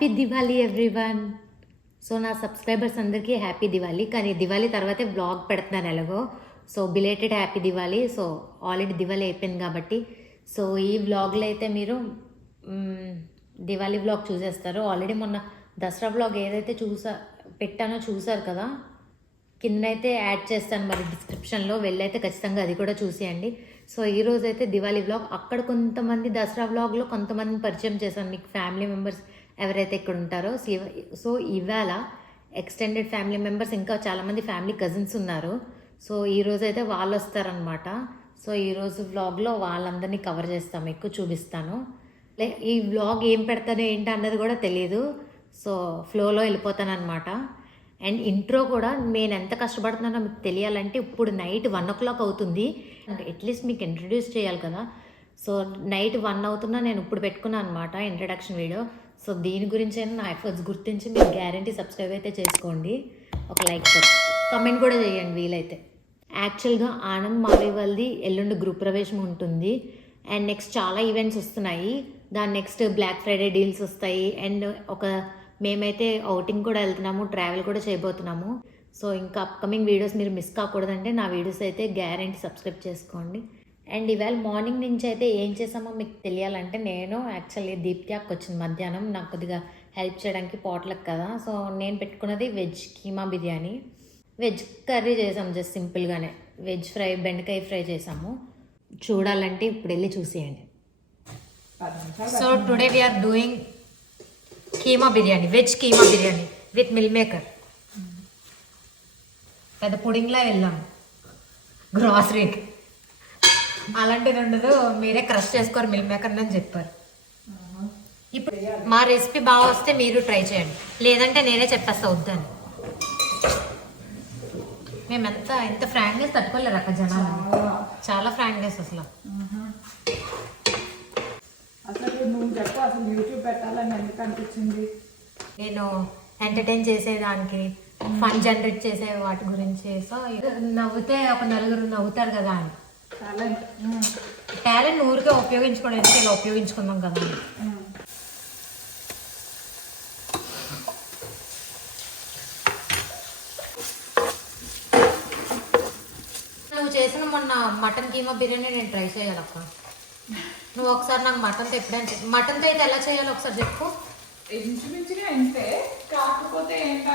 Happy Diwali everyone. So నా subscribers అందరికీ happy Diwali. కానీ దివాళీ తర్వాతే బ్లాగ్ పెడుతున్నాను ఎలాగో. So belated happy Diwali. So already Diwali అయిపోయింది కాబట్టి సో ఈ వ్లాగ్లో అయితే మీరు దివాళీ వ్లాగ్ చూసేస్తారు. ఆల్రెడీ మొన్న దసరా వ్లాగ్ ఏదైతే పెట్టానో చూసారు కదా, కిందనైతే యాడ్ చేస్తాను మరి డిస్క్రిప్షన్లో, వెళ్ళైతే ఖచ్చితంగా అది కూడా చూసేయండి. సో ఈరోజు అయితే దివాళీ వ్లాగ్. అక్కడ కొంతమంది దసరా వ్లాగ్లో కొంతమందిని పరిచయం చేశాను, మీకు ఫ్యామిలీ మెంబర్స్ ఎవరైతే ఇక్కడ ఉంటారో. సో ఇవాళ ఎక్స్టెండెడ్ ఫ్యామిలీ మెంబర్స్, ఇంకా చాలామంది ఫ్యామిలీ కజిన్స్ ఉన్నారు. సో ఈరోజు అయితే వాళ్ళు వస్తారనమాట. సో ఈరోజు వ్లాగ్లో వాళ్ళందరినీ కవర్ చేస్తాను, ఎక్కువ చూపిస్తాను. ఈ వ్లాగ్ ఏం పెడతానో ఏంటి అన్నది కూడా తెలియదు. సో ఫ్లోలో వెళ్ళిపోతాను అనమాట. అండ్ ఇంట్రో కూడా నేను ఎంత కష్టపడుతున్నానో మీకు తెలియాలంటే ఇప్పుడు నైట్ 1 o'clock అవుతుంది. అంటే అట్లీస్ట్ మీకు ఇంట్రడ్యూస్ చేయాలి కదా. సో నైట్ 1 అవుతున్నా నేను ఇప్పుడు పెట్టుకున్నాను అనమాట ఇంట్రడక్షన్ వీడియో. సో దీని గురించి అయినా నా ఎఫర్ట్స్ గుర్తించి మీరు గ్యారంటీ సబ్స్క్రైబ్ అయితే చేసుకోండి, ఒక లైక్ కమెంట్ కూడా చేయండి వీలైతే. యాక్చువల్గా ఆనంద్ మావి వాళ్ళది ఎల్లుండి గృహ ప్రవేశం ఉంటుంది. అండ్ నెక్స్ట్ చాలా ఈవెంట్స్ వస్తున్నాయి. దాని నెక్స్ట్ బ్లాక్ ఫ్రైడే డీల్స్ వస్తాయి. అండ్ మేమైతే అవుటింగ్ కూడా వెళ్తున్నాము, ట్రావెల్ కూడా చేయబోతున్నాము. సో ఇంకా అప్కమింగ్ వీడియోస్ మీరు మిస్ కాకూడదంటే నా వీడియోస్ అయితే గ్యారంటీ సబ్స్క్రైబ్ చేసుకోండి. అండ్ ఇవాళ మార్నింగ్ నుంచి అయితే ఏం చేసామో మీకు తెలియాలంటే, నేను యాక్చువల్లీ దీప్తి అక్క వచ్చింది మధ్యాహ్నం నాకు కొద్దిగా హెల్ప్ చేయడానికి పోట్లకు కదా. సో నేను పెట్టుకున్నది veg keema biryani, veg curry చేసాము జస్ట్ సింపుల్గానే. వెజ్ ఫ్రై, బెండకాయ ఫ్రై చేసాము. చూడాలంటే ఇప్పుడు వెళ్ళి చూసేయండి. So today we're doing keema biryani, veg keema biryani with meal maker. పెద్ద పుడింగ్లా వెళ్ళాము గ్రాసరీకి. అలాంటిది ఉండదు, మీరే క్రష్ చేసుకోరు మిల్ మేకర్ అని చెప్పారు. ఇప్పుడు మా రెసిపీ బాగా వస్తే మీరు ట్రై చేయండి, లేదంటే నేనే చెప్పేస్తా వద్దని. మేము ఎంత ఫ్రాంక్నెస్ తట్టుకోలేరు అక్క జనాలు, చాలా ఫ్రాంక్నెస్ అసలు. నేను ఎంటర్టైన్ చేసేదానికి, ఫన్ జనరేట్ చేసే వాటి గురించి. సో నవ్వుతే ఒక నలుగురు నవ్వుతారు కదా అని టాలెంట్ ఊరికే ఉపయోగించుకోవడం, ఎందుకు ఇలా ఉపయోగించుకుందాం కదా. నువ్వు చేసిన మొన్న మటన్ కీమా బిర్యానీ నేను ట్రై చేయాలక్క. నువ్వు ఒకసారి నాకు మటన్తో ఎప్పుడైనా, మటన్తో అయితే ఎలా చేయాలో ఒకసారి చెప్పు.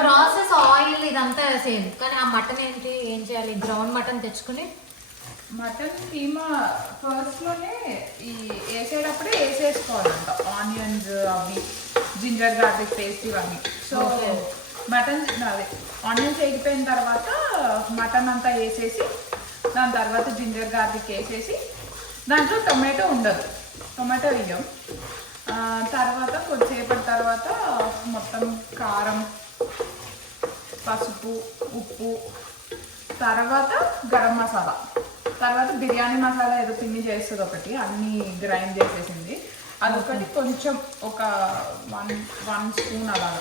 ప్రాసెస్ ఆయిల్ ఇదంతా సేమ్, కానీ ఆ మటన్ ఏంటి, ఏం చేయాలి? గ్రౌండ్ మటన్ తెచ్చుకుని మటన్ కీమా ఫస్ట్ లోనే ఈ వేసేటప్పుడే వేసేసుకోవాలంట, ఆనియన్స్ అవి, జింజర్ గార్లిక్ పేస్ట్ ఇవన్నీ. సో మటన్ అదే ఆనియన్స్ వేగిపోయిన తర్వాత మటన్ అంతా వేసేసి, దాని తర్వాత జింజర్ గార్లిక్ వేసేసి, దాంట్లో టొమాటో ఉండదు, టొమాటో వేయం. తర్వాత కొద్దిసేపటి తర్వాత మొత్తం కారం, పసుపు, ఉప్పు, తర్వాత గరం మసాలా, తర్వాత బిర్యానీ మసాలా ఏదో పిన్ని చేస్తుంది ఒకటి, అన్నీ గ్రైండ్ చేసేసింది అదొకటి, కొంచెం ఒక 1 స్పూన్ అలాగా.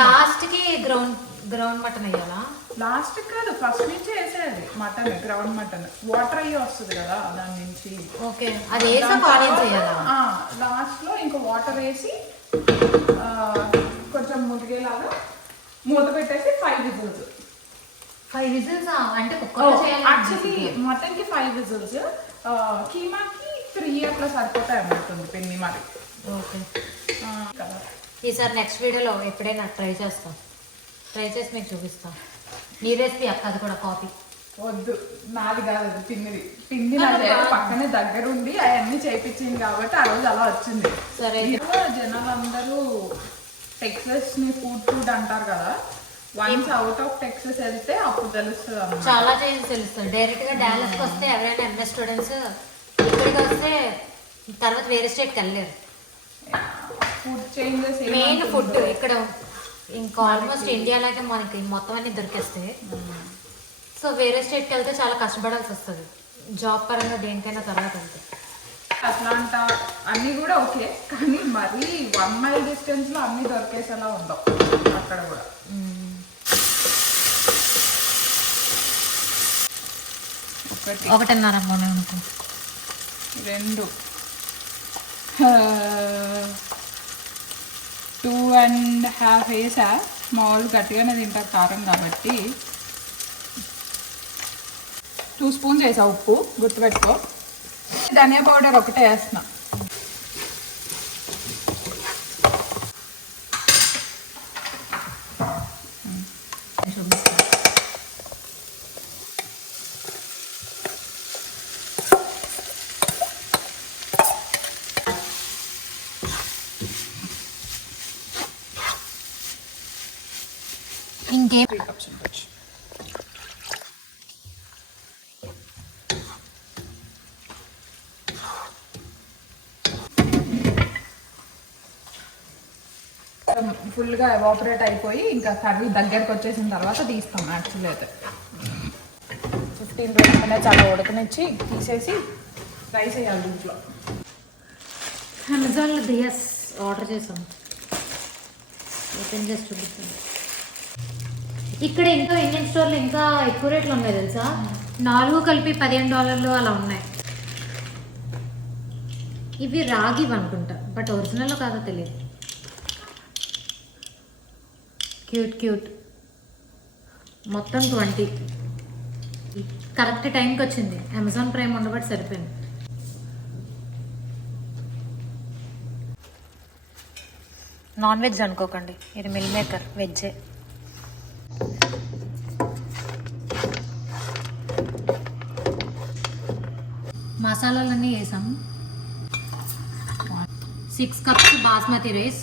లాస్ట్కి గ్రౌండ్ మటన్ వేయాలా? లాస్ట్ కాదు, ఫస్ట్ నుంచి వేసేది మటన్, గ్రౌండ్ మటన్ వాటర్ అయ్యి వస్తుంది కదా దాని నుంచి. ఓకే, అది లాస్ట్ లో ఇంకా వాటర్ వేసి కొంచెం ముదిగేలాగా మూత పెట్టేసి 5 విజిల్స్. 5 విజిల్స్ అంటే యాక్చువల్లీ మటన్ కి 5 విజిల్స్, కీమాకి 3 అట్లా సరిపోతాయి అన్నట్టుంది పిన్ని మరి. ఓకే, ఈసారి నెక్స్ట్ వీడియోలో ఎప్పుడైనా ట్రై చేసి మీకు చూపిస్తాం. నీ రెసిపీ అక్క, అది కూడా కాపీ వద్దు, నాది కాదు, అది పిన్ని నా పక్కనే దగ్గరుండి అవన్నీ చేయించింది కాబట్టి ఆ రోజు అలా వచ్చింది. సరే, జనాలందరూ టెక్సస్ ని ఫుడ్ అంటారు కదా, వన్స్ అవుట్ ఆఫ్ టెక్సస్ వెళ్తే అప్పుడు తెలుస్తుంది అన్నమాట. చాలా చేంజ్ తెలుస్తుంది. డైరెక్ట్ గా డాలస్ కి వస్తే ఎవరైనా ఎంఎస్ స్టూడెంట్స్ ఇక్కడికి వస్తే తర్వాత వేరే స్టేట్కి వెళ్ళలేరు. ఫుడ్ చేంజెస్, మెయిన్ ఫుడ్ ఇక్కడ ఇంకా ఆల్మోస్ట్ ఇండియాలాగే మనకి మొత్తం అన్ని దొరికేస్తాయి. సో వేరే స్టేట్కి వెళ్తే చాలా కష్టపడాల్సి వస్తుంది, జాబ్ పరంగా దేనికైనా తర్వాత వెళ్తే. అట్లాంటా అన్నీ కూడా ఓకే, కానీ మరీ 1 mile డిస్టెన్స్ లో అన్ని దొరికేసేలా ఉండవు అక్కడ కూడా. ఒకటిన్నర 2 2.5 వేసా. మామూలు గట్టిగానే తింటారు కారం కాబట్టి. 2 స్పూన్స్ వేసా ఉప్పు, గుర్తుపెట్టుకో. ధనియా పౌడర్ ఒకటే వేస్తున్నా. ఇంకేం 3 cups ఉండొచ్చు. ఫుల్గా ఎవాపరేట్ అయిపోయి ఇంకా కర్రీ దగ్గరకు వచ్చేసిన తర్వాత తీస్తాం. యాక్చువల్లీ అయితే 15-20 minutes అలా ఉడకనిచ్చి తీసేసి రైస్ వేయాలి ఇంట్లో. అమెజాన్లో దియాస్ ఆర్డర్ చేసాము. ఓపెన్ చేసి చూపిస్తాను. ఇక్కడ ఇంకా ఇండియన్ స్టోర్లో ఇంకా ఎక్కువ రేట్లు ఉన్నాయి తెలుసా. 4 కలిపి $15 అలా ఉన్నాయి. ఇవి రాగివి అనుకుంటా, బట్ ఒరిజినల్లో కాదో తెలియదు. Cute cute. మొత్తం 20. కరెక్ట్ టైంకి వచ్చింది. అమెజాన్ ప్రైమ్ ఉండబట్టి సరిపోయింది. నాన్ వెజ్ అనుకోకండి, ఇది మిల్ మేకర్, వెజ్జే. మసాలాలన్నీ వేసాం. 6 cups బాస్మతి రైస్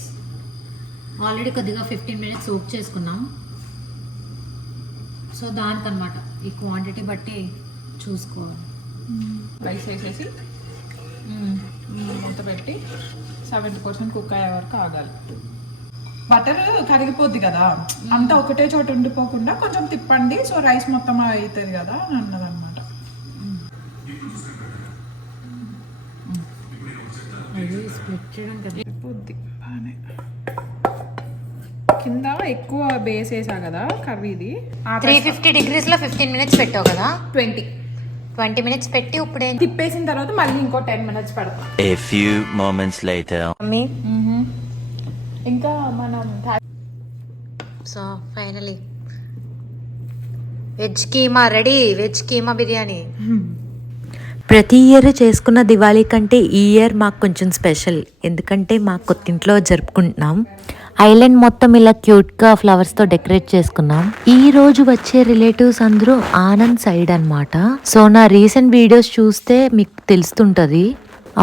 ఆల్రెడీ కొద్దిగా 15 minutes సోక్ చేసుకున్నాం. సో దానికనమాట ఈ క్వాంటిటీ బట్టి చూసుకోవాలి. రైస్ వేసేసి మూత పెట్టి 70% కుక్ అయ్యే వరకు ఆగాలి. బటర్ కరిగిపోద్ది కదా, అంతా ఒకటే చోట ఉండిపోకుండా కొంచెం తిప్పండి. సో రైస్ మొత్తం అవుతుంది కదా అని అన్నది అనమాట. పొద్ది బాగానే కింద ఎక్కువ బేస్ వేసా కదా కర్రీది. 350 degrees లో 15 minutes పెట్టావు కదా. 20 minutes పెట్టి ఇప్పుడు తిప్పేసిన తర్వాత మళ్ళీ ఇంకో 10 minutes పెడతాం. A few moments later. ఇంకా మనం so finally veg keema ready. Veg keema biryani. ప్రతి ఇయర్ చేసుకున్న దివాళీ కంటే ఈ ఇయర్ మాకు కొంచెం స్పెషల్. ఎందుకంటే మా కొత్తింట్లో జరుపుకుంటున్నాం. ఐలాండ్ మొత్తం ఇలా క్యూట్గా ఫ్లవర్స్తో డెకరేట్ చేసుకున్నాం. ఈ రోజు వచ్చే రిలేటివ్స్ అందరూ ఆనంద్ సైడ్ అన్నమాట. సో నా రీసెంట్ వీడియోస్ చూస్తే మీకు తెలుస్తుంటది,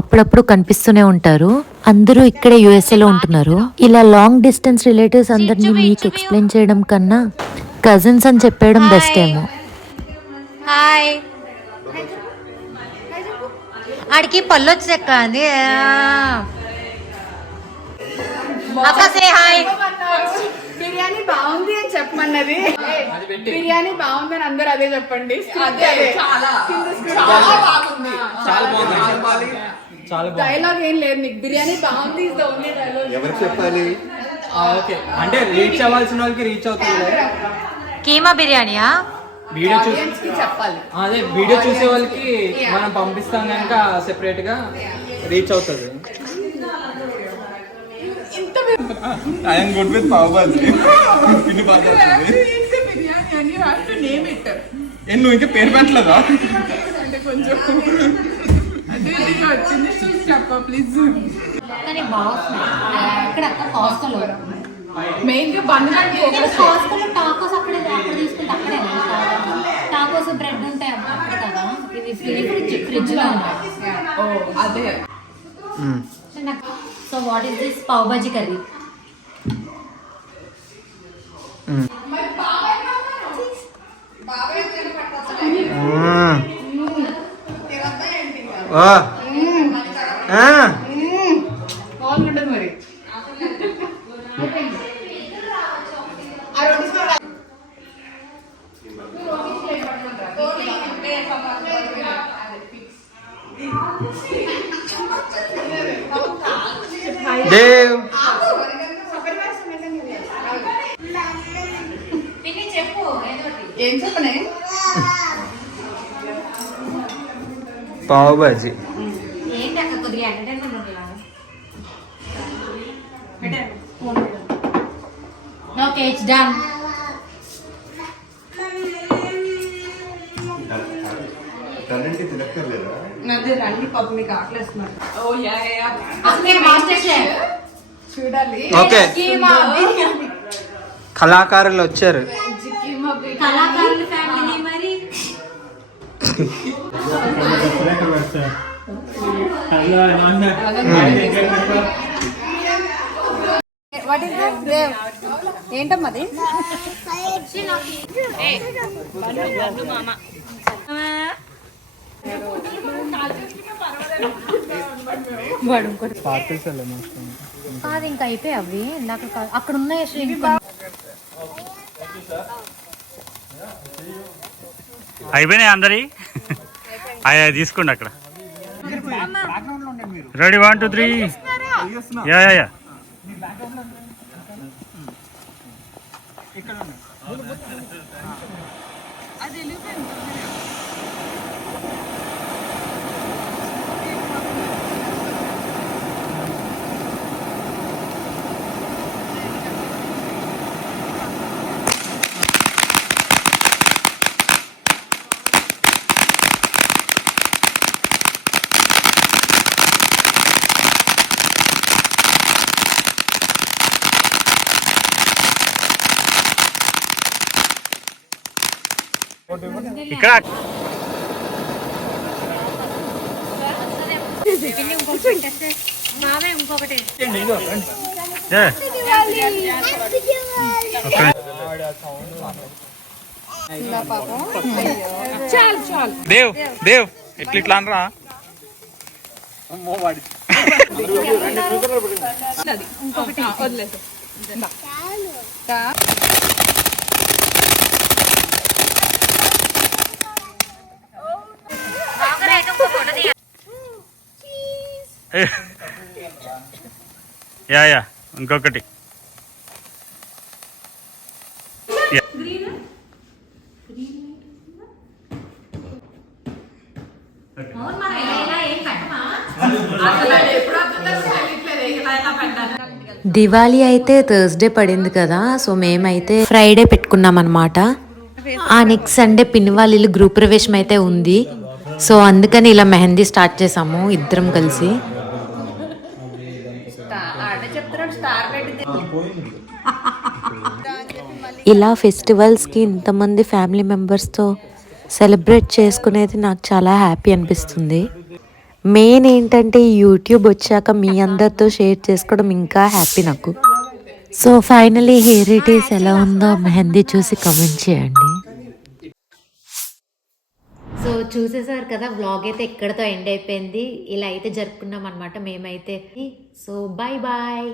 అప్పుడప్పుడు కనిపిస్తూనే ఉంటారు. అందరూ ఇక్కడే యుఎస్ఏలో ఉంటున్నారు. ఇలా లాంగ్ డిస్టెన్స్ రిలేటివ్స్ అందరినీ మీకు ఎక్స్ప్లెయిన్ చేయడం కన్నా కజిన్స్ అని చెప్పేయడం బెస్ట్ ఏమో. హాయ్. ఆడికి పళ్ళు వచ్చి ఎక్క అంది. అక్కసే హాయ్. బిర్యానీ బాగుంది అని చెప్పమన్నది. బిర్యానీ బాగుంది అని అందరూ అదే చెప్పండి. డైలాగ్ ఏం లేదు నీకు. బిర్యానీ బాగుంది ఇస్ ద ఓన్లీ డైలాగ్. ఎవరికి చెప్పాలి? ఓకే, అంటే రీచ్ అవ్వాల్సిన వాళ్ళకి రీచ్ అవుతుంది. కీమా బిర్యానీయా? వీడియో కి చెప్పాలి. అదే వీడియో చూసే వాళ్ళకి మనం పంపిస్తాం కనుక సెపరేట్ గా రీచ్ అవుతుంది. I'm good with pav bhaji. పిన్ని బాగా బిర్యానీ అని రాస్తే నేమ్ ఇట్. నువ్వు ఇంకా పేరు పెట్టలేదా? అంటే కొంచెం అదే వచ్చింది చెప్ప ప్లీజ్. కానీ బాగున్నాయి. ఇక్కడ కాస్ట్లో మెయిన్ గా బంగారు కాస్ట్లో టాకోస్ అక్కడే తీసుకుంటే అక్కడే టాకోస్ బ్రెడ్ ఉంటాయి అక్కడ కదా. ఇవి ఫ్రిడ్జ్ లో ఉంటాయి. ఓ అదే. So what is this? Pav bhaji curry. బాగుంటుంది మరి. దేవ్ ఏం చెప్పనే? పావ్ బాజీ. ఏంటి అక్కడ కొద్దిగా ఎంటర్టైన్మెంట్ ఉండాలి. It's done. నది రండి పాప మీకు ఆకలేస్తున్నారు. ఓ యా యా అసలే మాస్టర్ షెఫ్. చూడాలి. ఓకే కీమా బిర్యానీ. కళాకారులు వచ్చారు. కీమా బిర్యానీ. కళాకారుల ఫ్యామిలీ మరి. What is this Dev? ఏంటమ్మది? కాదు ఇంకా అయిపోయి అవి నాకు అక్కడ ఉన్నాయి అసలు ఇంకా అయిపోయినాయి అందరి అయ్యా తీసుకోండి అక్కడ. రెడీ 1 2 3. Yeah yeah yeah. ఇక్కడ ఇంకొకటి ఏ. దేవ్ దేవ్ ఎట్లా ఇట్లా అనరా. ఇంకొకటి వదిలేదు. యా యా ఇంకొకటి. దివాళీ అయితే థర్స్డే పడింది కదా, సో మేమైతే ఫ్రైడే పెట్టుకున్నాం అనమాట. ఆ నెక్స్ట్ సండే పిన్ని వాళ్ళ ఇల్లు గృహ ప్రవేశం అయితే ఉంది, సో అందుకని ఇలా మెహందీ స్టార్ట్ చేసాము ఇద్దరం కలిసి. ఇలా ఫెస్టివల్స్కి ఇంతమంది ఫ్యామిలీ మెంబర్స్తో సెలబ్రేట్ చేసుకునేది నాకు చాలా హ్యాపీ అనిపిస్తుంది. మెయిన్ ఏంటంటే ఈ యూట్యూబ్ వచ్చాక మీ అందరితో షేర్ చేసుకోవడం ఇంకా హ్యాపీ నాకు. సో ఫైనలీ హెయిర్ ఇటీస్ ఎలా ఉందో మెహందీ చూసి కమెంట్ చేయండి. సో చూసేసారు కదా, వ్లాగ్ అయితే ఇక్కడతో ఎండ్ అయిపోయింది. ఇలా అయితే జరుపుకున్నాం అనమాట మేమైతే. So bye bye.